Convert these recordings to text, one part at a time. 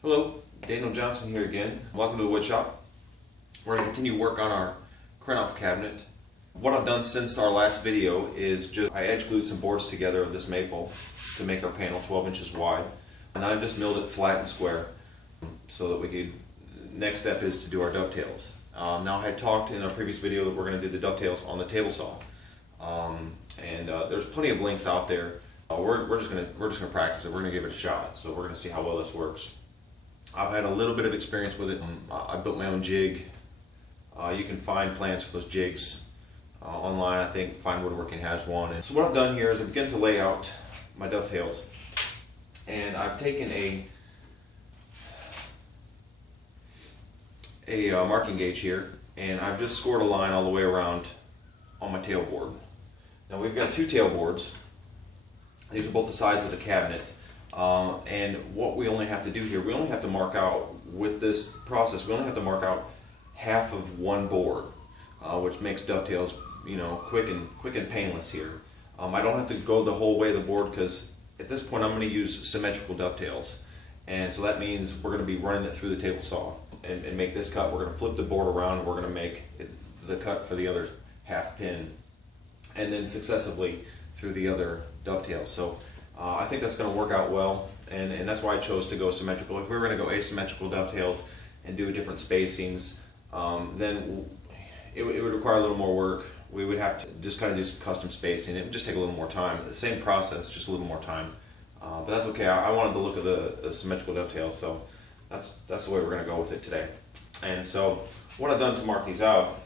Hello, Daniel Johnson here again. Welcome to the wood shop. We're going to continue work on our Krenov cabinet. What I've done since our last video is I edge glued some boards together of this maple to make our panel 12 inches wide. And I've just milled it flat and square so that we could, next step is to do our dovetails. Now I had talked in a previous video that we're going to do the dovetails on the table saw. There's plenty of links out there. We're just gonna practice it. We're gonna give it a shot. So we're gonna see how well this works. I've had a little bit of experience with it. I built my own jig. You can find plans for those jigs online. I think Fine Woodworking has one. And so what I've done here is I begin to lay out my dovetails, and I've taken a marking gauge here, and I've just scored a line all the way around on my tailboard. Now we've got two tailboards. These are both the size of the cabinet. And what we only have to do here, we only have to mark out, with this process, we only have to mark out half of one board, which makes dovetails, quick and painless here. I don't have to go the whole way of the board because at this point I'm going to use symmetrical dovetails. And so that means we're going to be running it through the table saw and make this cut. We're going to flip the board around and we're going to make the cut for the other half pin, and then successively through the other dovetails. So I think that's going to work out well, and that's why I chose to go symmetrical. If we were going to go asymmetrical dovetails and do different spacings, then it would require a little more work. We would have to just kind of do some custom spacing. It would just take a little more time. The same process, just a little more time. But that's okay. I wanted to look at the symmetrical dovetails, so that's the way we're going to go with it today. And so what I've done to mark these out,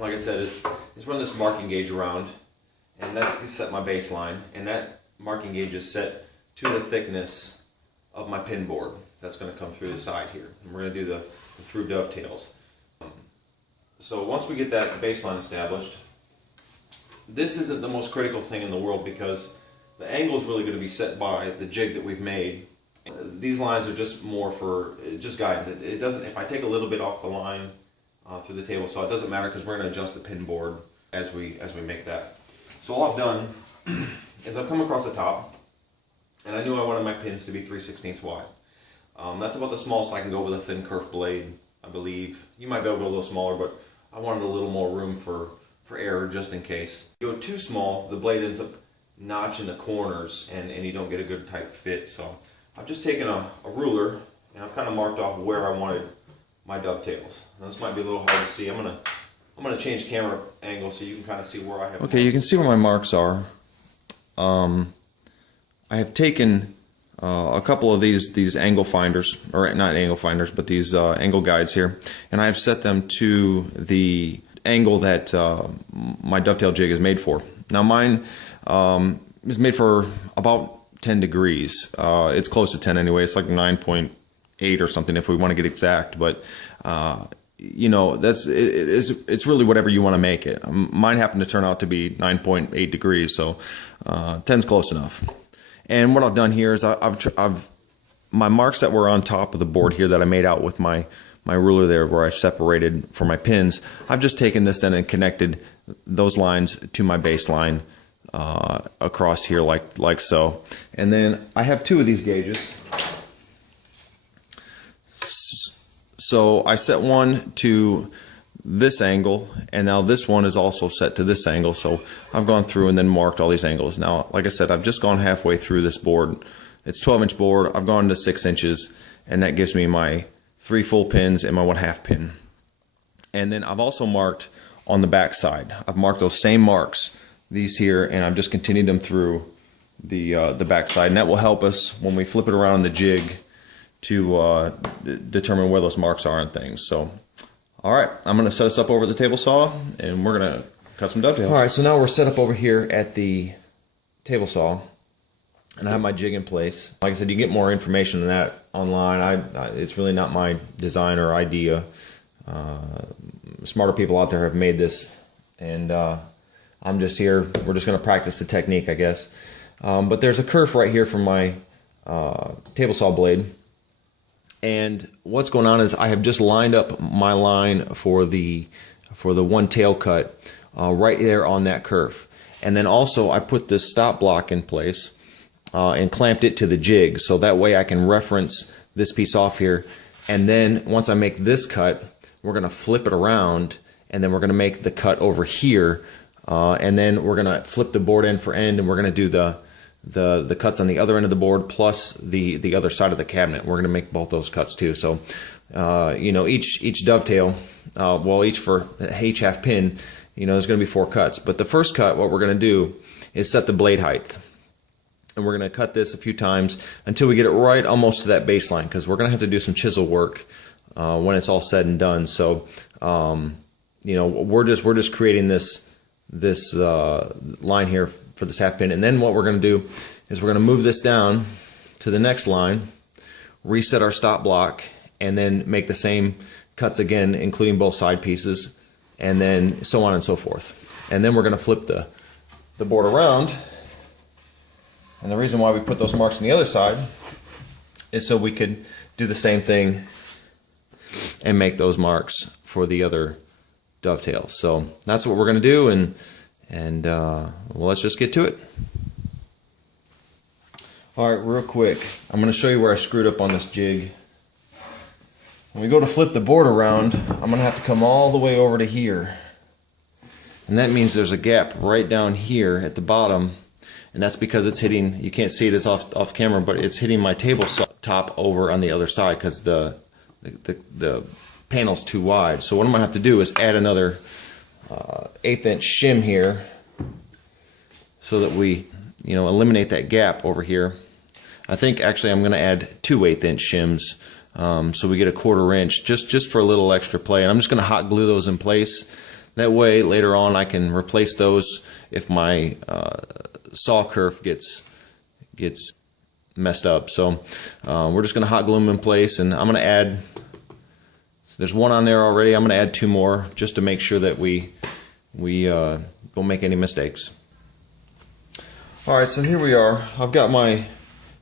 like I said, is run this marking gauge around, and that's set my baseline, and that marking gauge is set to the thickness of my pin board that's going to come through the side here, and we're going to do the through dovetails. So once we get that baseline established, this isn't the most critical thing in the world because the angle is really going to be set by the jig that we've made. These lines are just more for just guidance. It doesn't, if I take a little bit off the line through the table saw, it doesn't matter because we're going to adjust the pin board as we make that. So all I've done is I've come across the top, and I knew I wanted my pins to be 3/16 wide. That's about the smallest I can go with a thin kerf blade, I believe. You might be able to go a little smaller, but I wanted a little more room for error just in case. If you go too small, the blade ends up notching the corners and you don't get a good tight fit. So I've just taken a ruler and I've kind of marked off where I wanted my dovetails. Now, this might be a little hard to see. I'm gonna change camera angle so you can kind of see where I have. Okay, you can see where my marks are. I have taken a couple of these angle finders, or not angle finders, but these angle guides here, and I've set them to the angle that my dovetail jig is made for. Now mine is made for about 10 degrees. It's close to 10 anyway. It's like 9.8 or something if we want to get exact, but it's really whatever you want to make it. Mine happened to turn out to be 9.8 degrees, so 10's close enough. And what I've done here is my marks that were on top of the board here that I made out with my ruler there where I separated for my pins, I've just taken this then and connected those lines to my baseline across here like so. And then I have two of these gauges. So I set one to this angle, and now this one is also set to this angle. So I've gone through and then marked all these angles. Now, like I said, I've just gone halfway through this board. It's 12-inch board. I've gone to 6 inches, and that gives me my 3 full pins and my 1/2 pin. And then I've also marked on the back side. I've marked those same marks, these here, and I've just continued them through the back side. And that will help us when we flip it around the jig to determine where those marks are and things. So, all right, I'm going to set us up over at the table saw, and we're going to cut some dovetails. All right, so now we're set up over here at the table saw, and I have my jig in place. Like I said, you can get more information than that online. It's really not my design or idea. Smarter people out there have made this, and I'm just here. We're just going to practice the technique, I guess. But there's a kerf right here from my table saw blade. And what's going on is I have just lined up my line for the one tail cut right there on that kerf. And then also I put this stop block in place and clamped it to the jig, so that way I can reference this piece off here. And then once I make this cut, we're going to flip it around, and then we're going to make the cut over here. And then we're going to flip the board end for end, and we're going to do the cuts on the other end of the board plus the other side of the cabinet. We're going to make both those cuts too. So, you know, each dovetail, well, each half pin, you know, there's going to be 4 cuts. But the first cut, what we're going to do is set the blade height. And we're going to cut this a few times until we get it right almost to that baseline, because we're going to have to do some chisel work when it's all said and done. So, you know, we're just creating this line here for this half pin. And then what we're going to do is we're going to move this down to the next line, reset our stop block, and then make the same cuts again, including both side pieces, and then so on and so forth. And then we're going to flip the board around. And the reason why we put those marks on the other side is so we could do the same thing and make those marks for the other dovetails. So that's what we're going to do, and well, let's just get to it. All right, real quick, I'm going to show you where I screwed up on this jig. When we go to flip the board around, I'm going to have to come all the way over to here. And that means there's a gap right down here at the bottom. And that's because it's hitting, you can't see this off camera, but it's hitting my tabletop over on the other side because the panel's too wide. So what I'm going to have to do is add another 1/8 inch shim here so that we, you know, eliminate that gap over here. I think actually I'm going to add 2 1/8 inch shims so we get a 1/4 inch just for a little extra play. And I'm just going to hot glue those in place. That way later on I can replace those if my saw kerf gets messed up. So we're just going to hot glue them in place, and I'm going to add, there's one on there already, I'm going to add 2 more just to make sure that we don't make any mistakes. Alright, so here we are. I've got my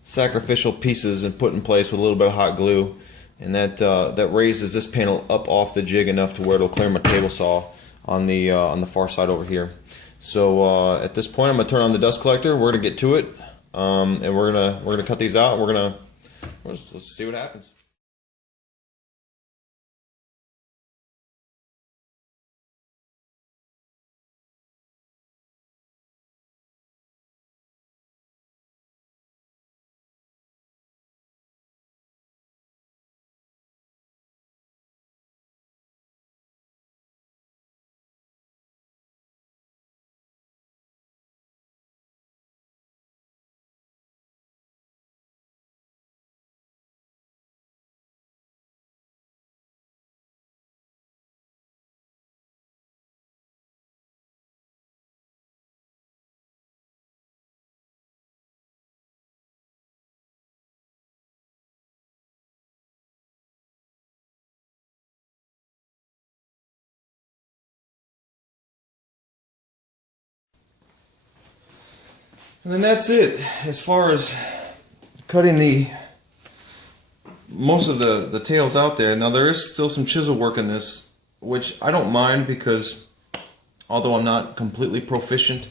sacrificial pieces and put in place with a little bit of hot glue, and that raises this panel up off the jig enough to where it'll clear my table saw on the far side over here. So at this point, I'm gonna turn on the dust collector. We're gonna get to it, and we're gonna cut these out. And let's see what happens. And then that's it. As far as cutting most of the tails out there. Now there is still some chisel work in this, which I don't mind, because although I'm not completely proficient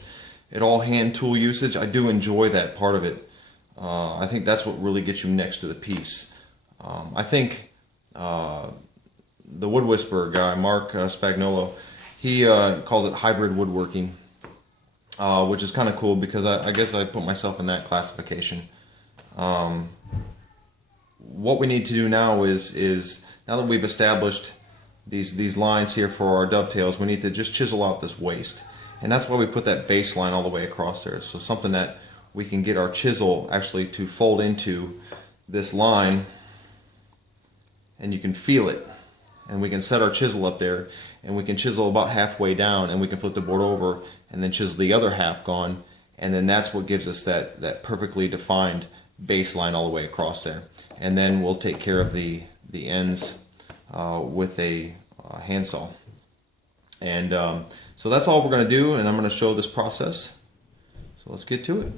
at all hand tool usage, I do enjoy that part of it. I think that's what really gets you next to the piece. I think the Wood Whisperer guy, Mark Spagnolo, he calls it hybrid woodworking. Which is kind of cool, because I guess I put myself in that classification. What we need to do now is now that we've established these lines here for our dovetails, we need to just chisel out this waist. And that's why we put that base line all the way across there. So something that we can get our chisel actually to fold into this line, and you can feel it. And we can set our chisel up there, and we can chisel about halfway down, and we can flip the board over and then chisel the other half gone, and then that's what gives us that perfectly defined baseline all the way across there. And then we'll take care of the ends with a handsaw. And so that's all we're going to do, and I'm going to show this process. So let's get to it.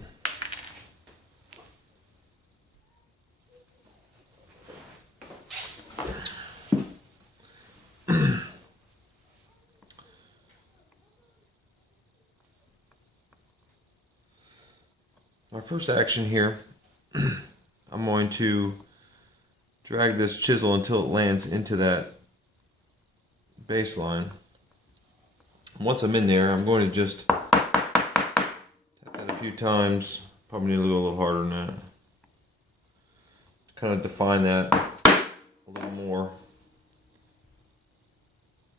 Our first action here, I'm going to drag this chisel until it lands into that baseline. Once I'm in there, I'm going to just tap that a few times. Probably need to go a little harder than that. Kind of define that a little more.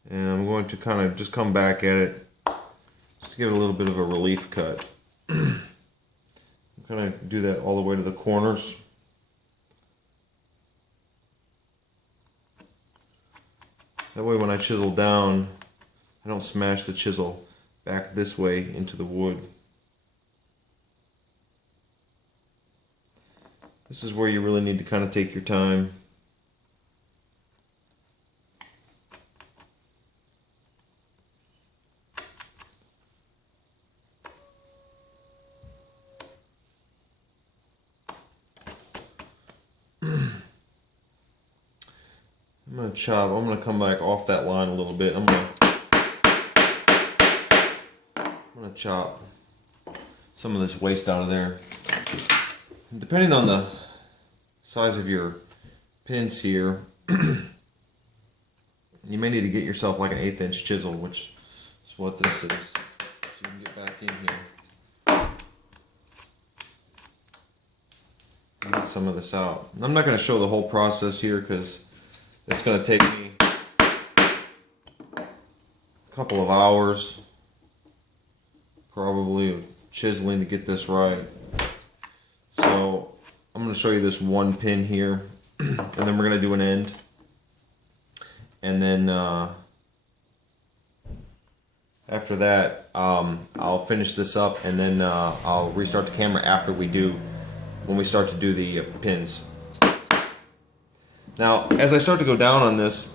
And I'm going to kind of just come back at it, just give it a little bit of a relief cut. I'm going to do that all the way to the corners. That way when I chisel down, I don't smash the chisel back this way into the wood. This is where you really need to kind of take your time. I'm going to chop, I'm going to come back off that line a little bit. I'm going to chop some of this waste out of there. Depending on the size of your pins here, you may need to get yourself like an 1/8 inch chisel, which is what this is. So you can get back in here and get some of this out. And I'm not going to show the whole process here because it's going to take me a couple of hours probably of chiseling to get this right. So I'm going to show you this one pin here, and then we're going to do an end, and then after that I'll finish this up, and then I'll restart the camera after when we start to do the pins. Now as I start to go down on this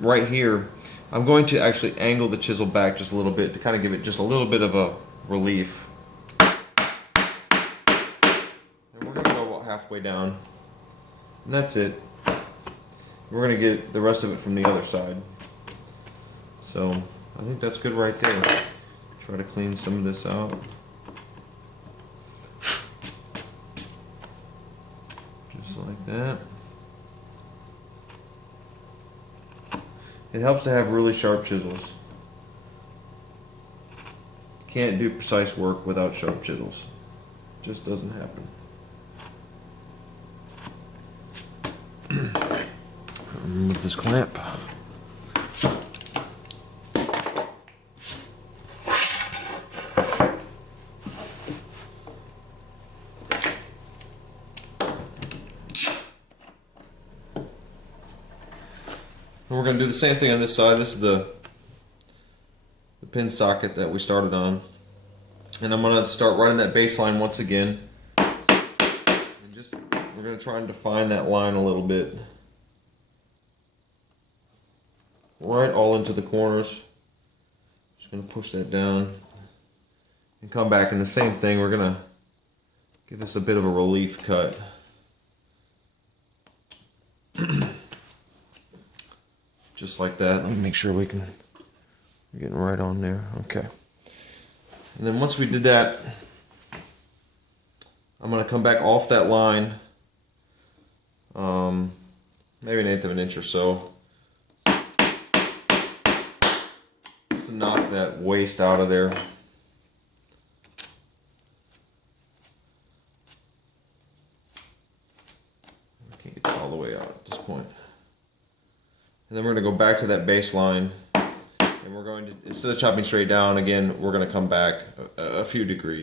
right here, I'm going to actually angle the chisel back just a little bit to kind of give it just a little bit of a relief. Halfway down, and that's it. We're going to get the rest of it from the other side. So I think that's good right there. Try to clean some of this out. Just like that. It helps to have really sharp chisels. Can't do precise work without sharp chisels. It just doesn't happen. Remove this clamp. And we're going to do the same thing on this side. This is the pin socket that we started on. And I'm going to start right on that baseline once again. And just, we're going to try and define that line a little bit. Right all into the corners. Just going to push that down and come back, and the same thing, we're going to give this a bit of a relief cut. Just like that. Let me make sure we're getting right on there. Okay. And then once we did that, I'm going to come back off that line, maybe 1/8 of an inch or so. To knock that waste out of there. I can't get it all the way out at this point. And then we're going to go back to that baseline, and we're going to, instead of chopping straight down again, we're going to come back a few degrees.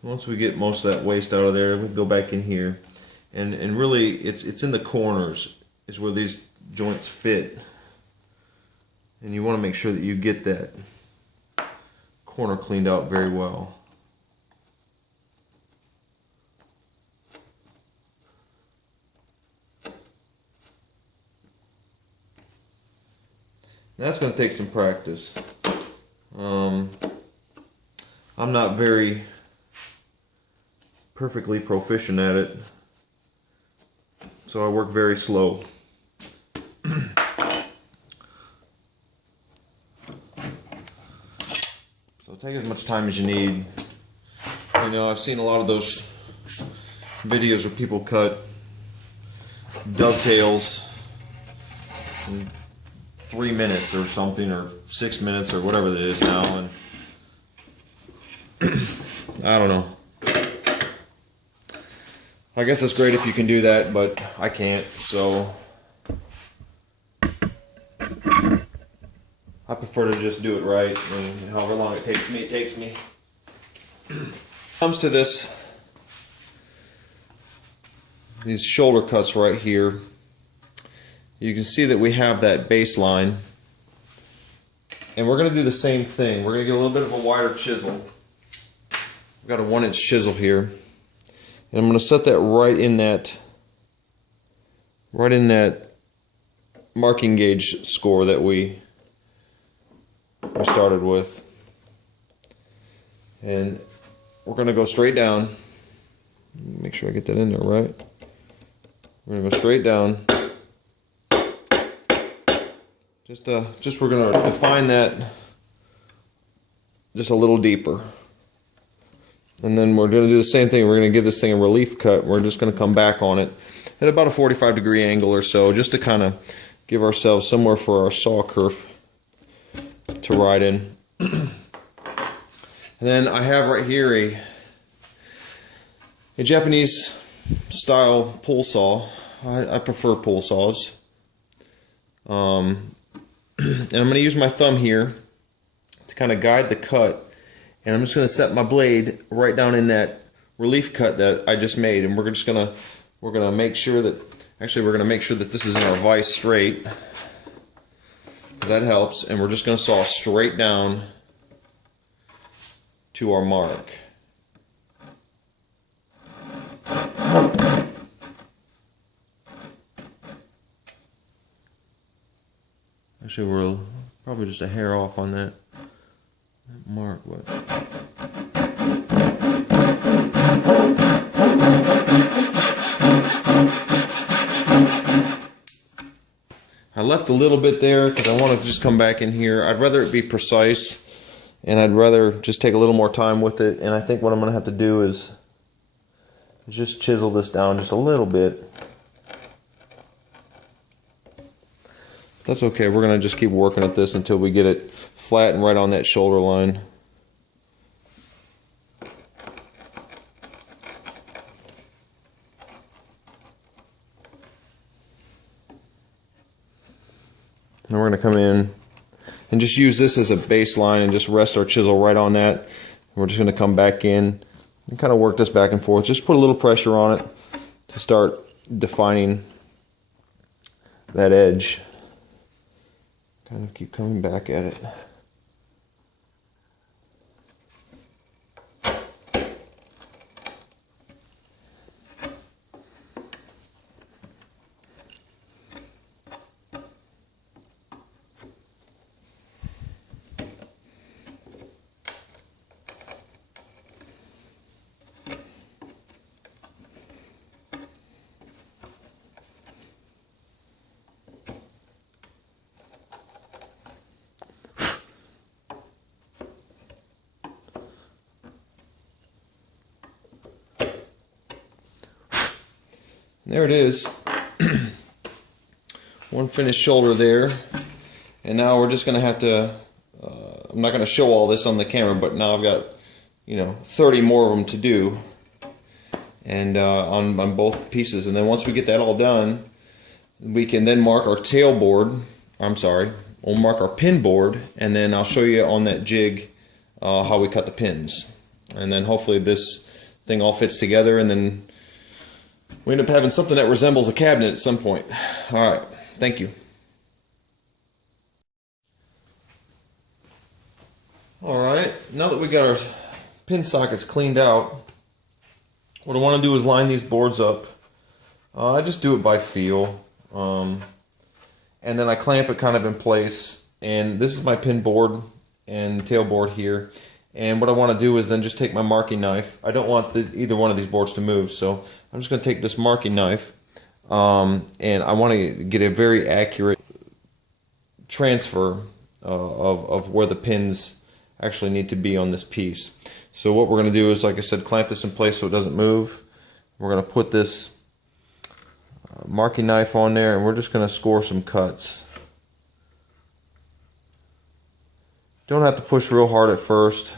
Once we get most of that waste out of there, we go back in here, and really it's in the corners is where these joints fit, and you want to make sure that you get that corner cleaned out very well. That's going to take some practice. I'm not very perfectly proficient at it. So I work very slow. So take as much time as you need. You know, I've seen a lot of those videos where people cut dovetails in 3 minutes or something, or 6 minutes or whatever it is now, and I don't know. I guess it's great if you can do that, but I can't, so I prefer to just do it right, and however long it takes me, it takes me. Comes to these shoulder cuts right here, you can see that we have that baseline, and we're going to do the same thing. We're going to get a little bit of a wider chisel. I've got a 1-inch chisel here, and I'm going to set that right in that marking gauge score that we started with, and we're going to go straight down. Make sure I get that in there right. We're going to go straight down. Just we're going to define that just a little deeper. And then we're going to do the same thing. We're going to give this thing a relief cut. We're just going to come back on it at about a 45-degree angle or so, just to kind of give ourselves somewhere for our saw kerf to ride in. And then I have right here a Japanese style pull saw. I prefer pull saws. And I'm going to use my thumb here to kind of guide the cut, and I'm just going to set my blade right down in that relief cut that I just made, and we're going to make sure that this is in our vise straight, because that helps, and we're just going to saw straight down to our mark. Actually, we're probably just a hair off on that mark. What? I left a little bit there because I want to just come back in here. I'd rather it be precise, and I'd rather just take a little more time with it. And I think what I'm going to have to do is just chisel this down just a little bit. That's okay. We're going to just keep working at this until we get it flat and right on that shoulder line. And we're going to come in and just use this as a baseline and just rest our chisel right on that. We're just going to come back in and kind of work this back and forth. Just put a little pressure on it to start defining that edge. Kind of keep coming back at it. There it is. One finished shoulder there. And now we're just going to have to, I'm not going to show all this on the camera, but now I've got, 30 more of them to do. And on both pieces. And then once we get that all done, we can then mark our tailboard. We'll mark our pin board. And then I'll show you on that jig how we cut the pins. And then hopefully this thing all fits together, and then we end up having something that resembles a cabinet at some point. All right, thank you. All right, now that we got our pin sockets cleaned out, what I want to do is line these boards up. I just do it by feel, and then I clamp it kind of in place. And this is my pin board and tail board here. And what I want to do is then just take my marking knife. I don't want either one of these boards to move, so I'm just going to take this marking knife, and I want to get a very accurate transfer of where the pins actually need to be on this piece. So what we're going to do is, like I said, clamp this in place so it doesn't move. We're going to put this marking knife on there, and we're just going to score some cuts. Don't have to push real hard at first.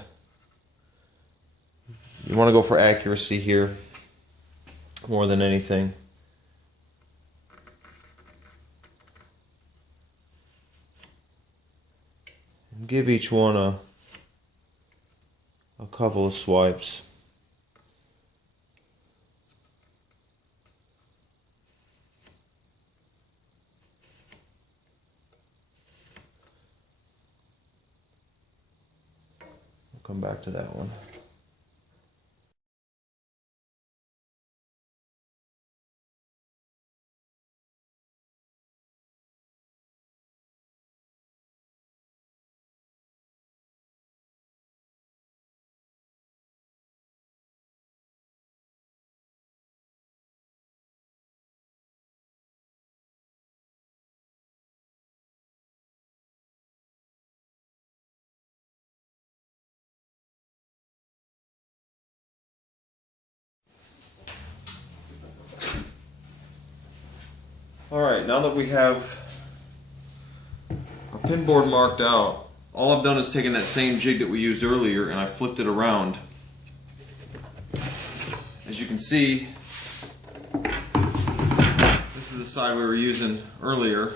You want to go for accuracy here more than anything. Give each one a couple of swipes. We'll come back to that one. Alright, now that we have our pin board marked out, all I've done is taken that same jig that we used earlier and I flipped it around. As you can see, this is the side we were using earlier.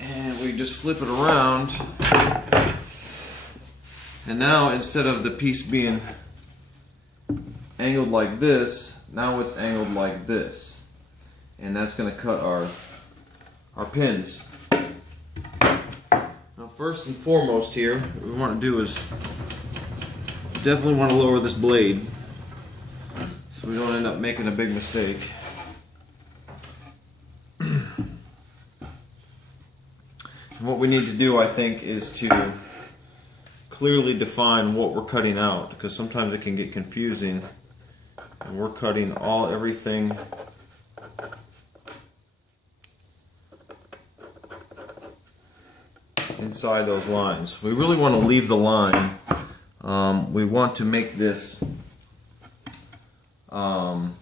And we just flip it around. And now instead of the piece being angled like this, now it's angled like this. And that's going to cut our pins. Now first and foremost here, what we want to do is definitely want to lower this blade so we don't end up making a big mistake. And what we need to do, I think, is to clearly define what we're cutting out, because sometimes it can get confusing and we're cutting everything inside those lines. We really want to leave the line. We want to make this probably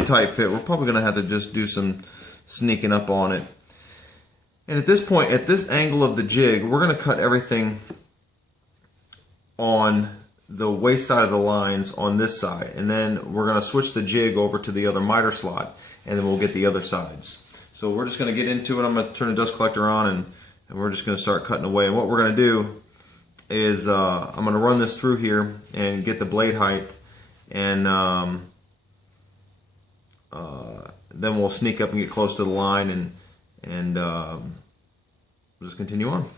a tight fit. We're probably going to have to just do some sneaking up on it. And at this point, at this angle of the jig, we're going to cut everything on the waist side of the lines on this side. And then we're going to switch the jig over to the other miter slot, and then we'll get the other sides. So we're just going to get into it. I'm going to turn the dust collector on, and we're just going to start cutting away. And what we're going to do is I'm going to run this through here and get the blade height, and then we'll sneak up and get close to the line, and we'll just continue on.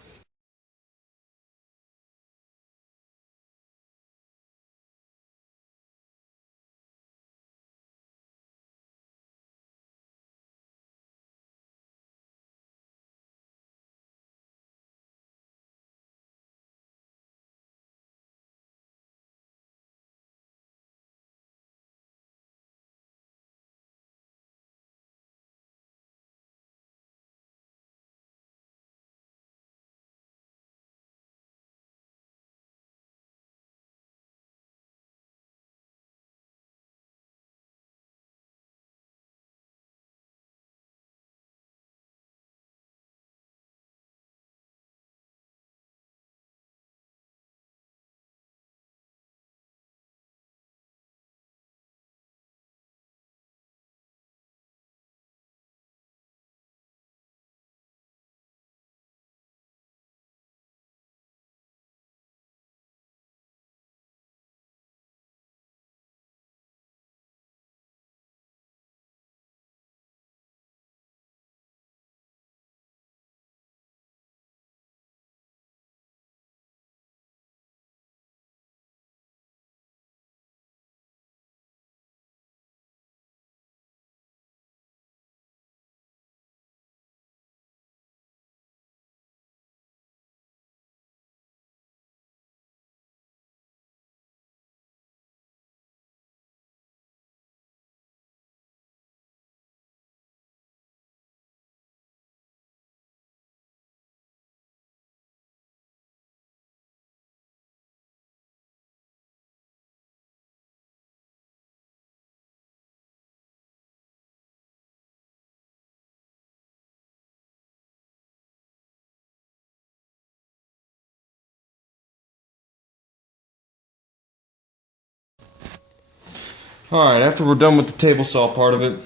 Alright, after we're done with the table saw part of it,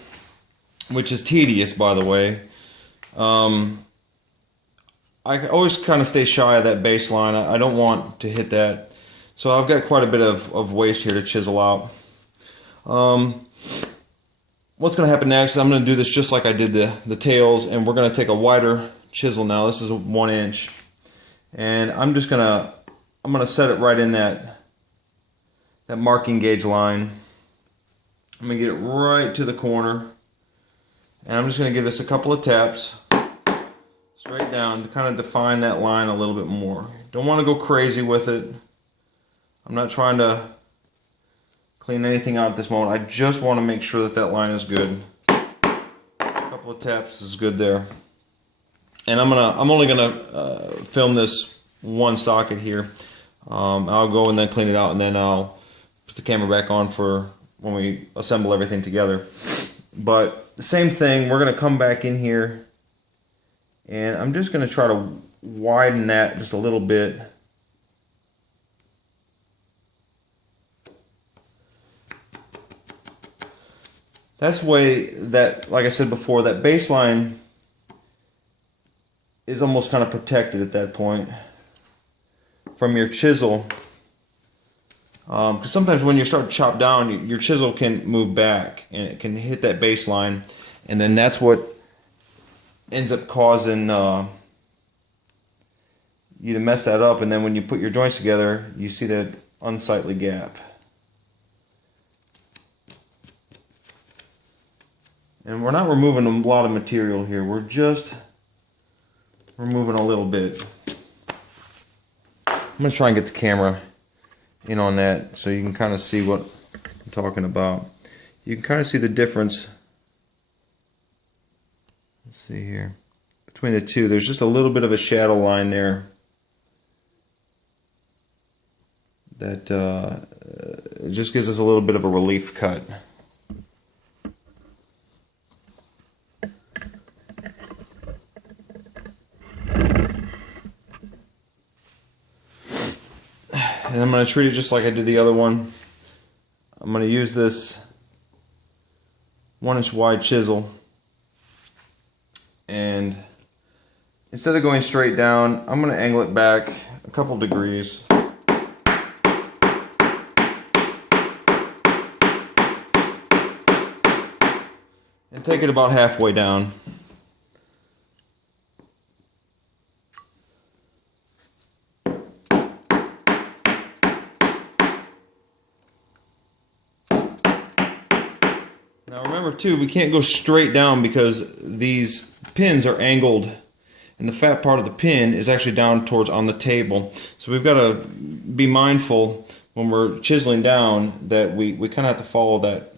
which is tedious, by the way, I always kind of stay shy of that baseline. I don't want to hit that. So I've got quite a bit of waste here to chisel out. What's going to happen next is I'm going to do this just like I did the tails, and we're going to take a wider chisel now. This is 1 inch. And I'm going to set it right in that marking gauge line. I'm going to get it right to the corner, and I'm just going to give this a couple of taps straight down to kind of define that line a little bit more. Don't want to go crazy with it. I'm not trying to clean anything out at this moment. I just want to make sure that that line is good. A couple of taps is good there. And I'm only gonna film this one socket here. I'll go and then clean it out, and then I'll put the camera back on for when we assemble everything together. But the same thing, we're gonna come back in here, and I'm just gonna try to widen that just a little bit. That's the way that, like I said before, that baseline is almost kind of protected at that point from your chisel. Because sometimes when you start to chop down, your chisel can move back and it can hit that baseline, and then that's what ends up causing you to mess that up. And then when you put your joints together, you see that unsightly gap. And we're not removing a lot of material here. We're just removing a little bit. I'm going to try and get the camera in on that so you can kind of see what I'm talking about. You can kind of see the difference. Let's see here. Between the two, there's just a little bit of a shadow line there that it just gives us a little bit of a relief cut. And I'm going to treat it just like I did the other one. I'm going to use this 1 inch wide chisel, and instead of going straight down, I'm going to angle it back a couple degrees. And take it about halfway down. Now remember too, we can't go straight down because these pins are angled, and the fat part of the pin is actually down towards on the table. So we've got to be mindful when we're chiseling down that we kind of have to follow that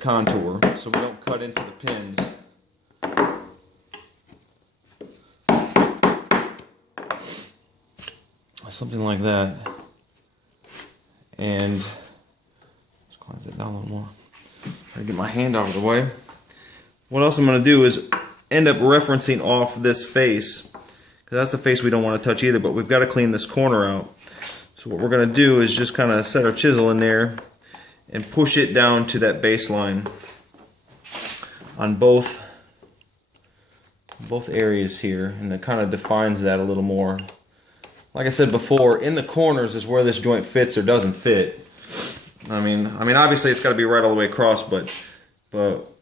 contour so we don't cut into the pins. Something like that. And let's climb it down a little more. Try to get my hand out of the way. What else I'm going to do is end up referencing off this face, because that's the face we don't want to touch either, but we've got to clean this corner out. So what we're going to do is just kind of set our chisel in there and push it down to that baseline on both areas here, and it kind of defines that a little more. Like I said before, in the corners is where this joint fits or doesn't fit. I mean, obviously it's got to be right all the way across, but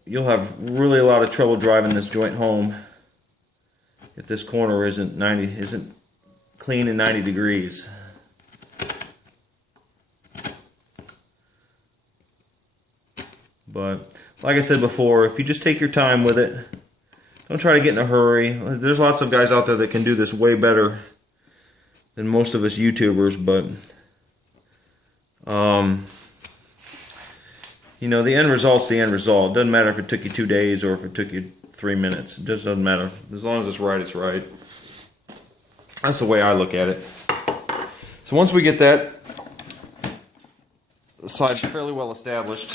you'll have really a lot of trouble driving this joint home if this corner isn't clean and 90 degrees. But like I said before, if you just take your time with it, don't try to get in a hurry. There's lots of guys out there that can do this way better than most of us YouTubers, but you know, the end result's the end result. It doesn't matter if it took you 2 days or if it took you 3 minutes. It just doesn't matter. As long as it's right, it's right. That's the way I look at it. So once we get that side fairly well established,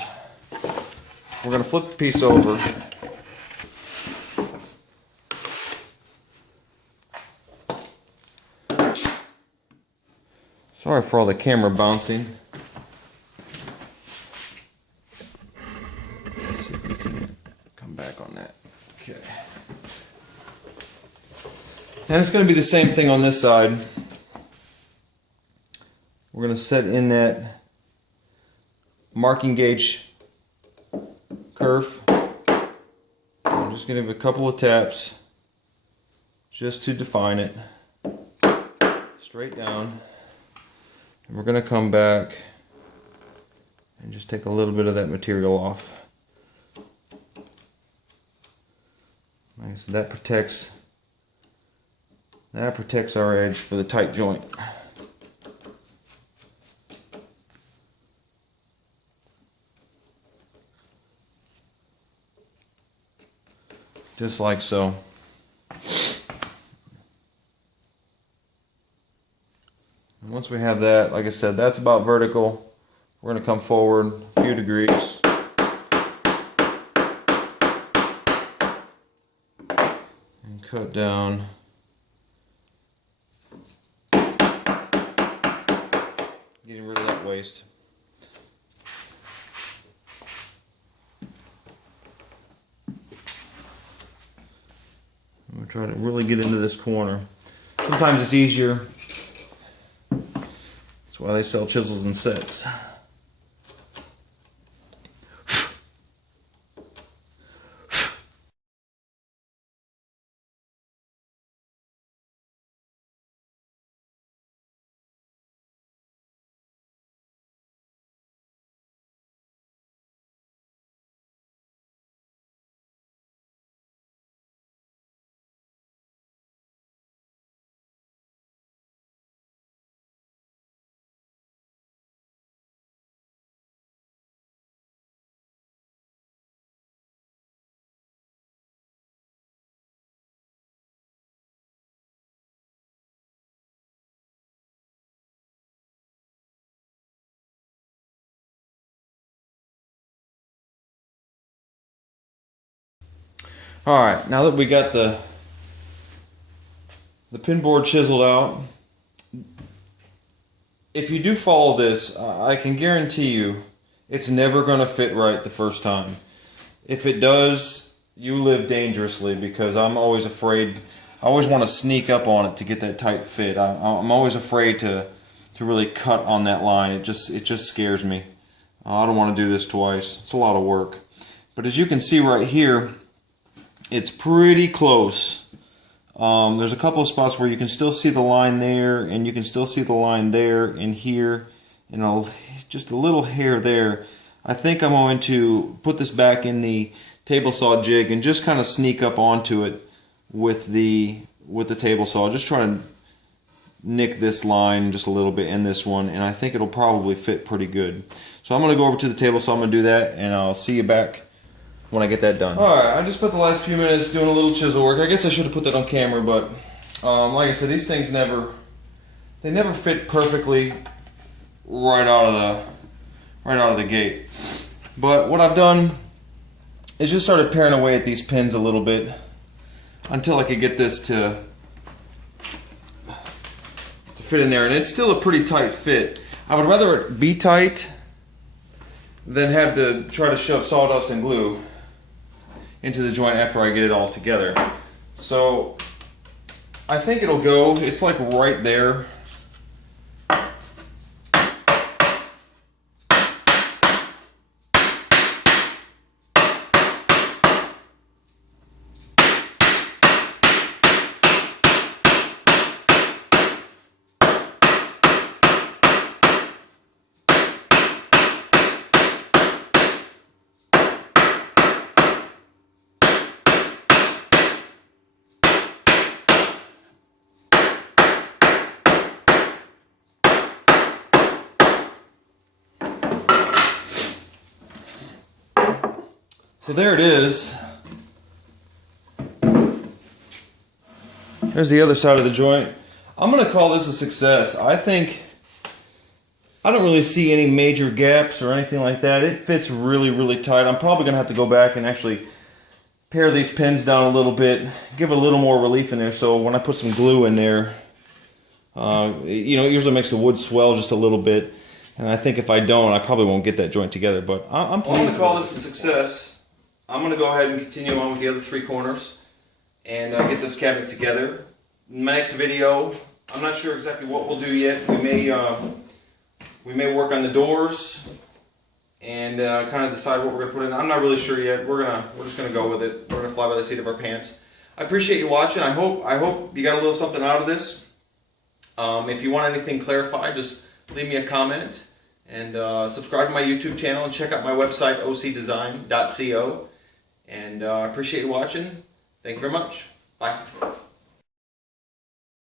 we're going to flip the piece over. Sorry for all the camera bouncing. And it's going to be the same thing on this side. We're going to set in that marking gauge kerf. I'm just going to give it a couple of taps just to define it. Straight down. And we're going to come back and just take a little bit of that material off. Like I said, that protects our edge for the tight joint. Just like so. And once we have that, like I said, that's about vertical. We're going to come forward a few degrees. And cut down. Getting rid of that waste. I'm going to try to really get into this corner. Sometimes it's easier. That's why they sell chisels in sets. Alright, now that we got the pin board chiseled out, if you do follow this, I can guarantee you it's never going to fit right the first time. If it does, you live dangerously, because I'm always afraid. I always want to sneak up on it to get that tight fit. I'm always afraid to really cut on that line. It just scares me. I don't want to do this twice. It's a lot of work. But as you can see right here, it's pretty close. There's a couple of spots where you can still see the line there, and you can still see the line there and here, and just a little hair there. I think I'm going to put this back in the table saw jig and just kind of sneak up onto it with the table saw. Just try to nick this line just a little bit in this one, and I think it'll probably fit pretty good. So I'm going to go over to the table saw. I'm going to do that, and I'll see you back when I get that done. Alright, I just spent the last few minutes doing a little chisel work. I guess I should have put that on camera, but like I said, these things never fit perfectly right out of the gate. But what I've done is just started paring away at these pins a little bit until I could get this to fit in there, and it's still a pretty tight fit. I would rather it be tight than have to try to shove sawdust and glue into the joint after I get it all together. So I think it'll go. It's like right there. So there it is. There's the other side of the joint. I'm going to call this a success. I don't really see any major gaps or anything like that. It fits really, really tight. I'm probably going to have to go back and actually pare these pins down a little bit, give it a little more relief in there, so when I put some glue in there, you know, it usually makes the wood swell just a little bit. And I think if I don't, I probably won't get that joint together. But I'm going to call this a success. I'm going to go ahead and continue on with the other three corners and get this cabinet together. my next video, I'm not sure exactly what we'll do yet. We may work on the doors and kind of decide what we're gonna put in. I'm not really sure yet. We're just gonna go with it. We're gonna fly by the seat of our pants. I appreciate you watching. I hope you got a little something out of this. If you want anything clarified, just leave me a comment and subscribe to my YouTube channel and check out my website ocdesign.co. And I appreciate you watching. Thank you very much. Bye.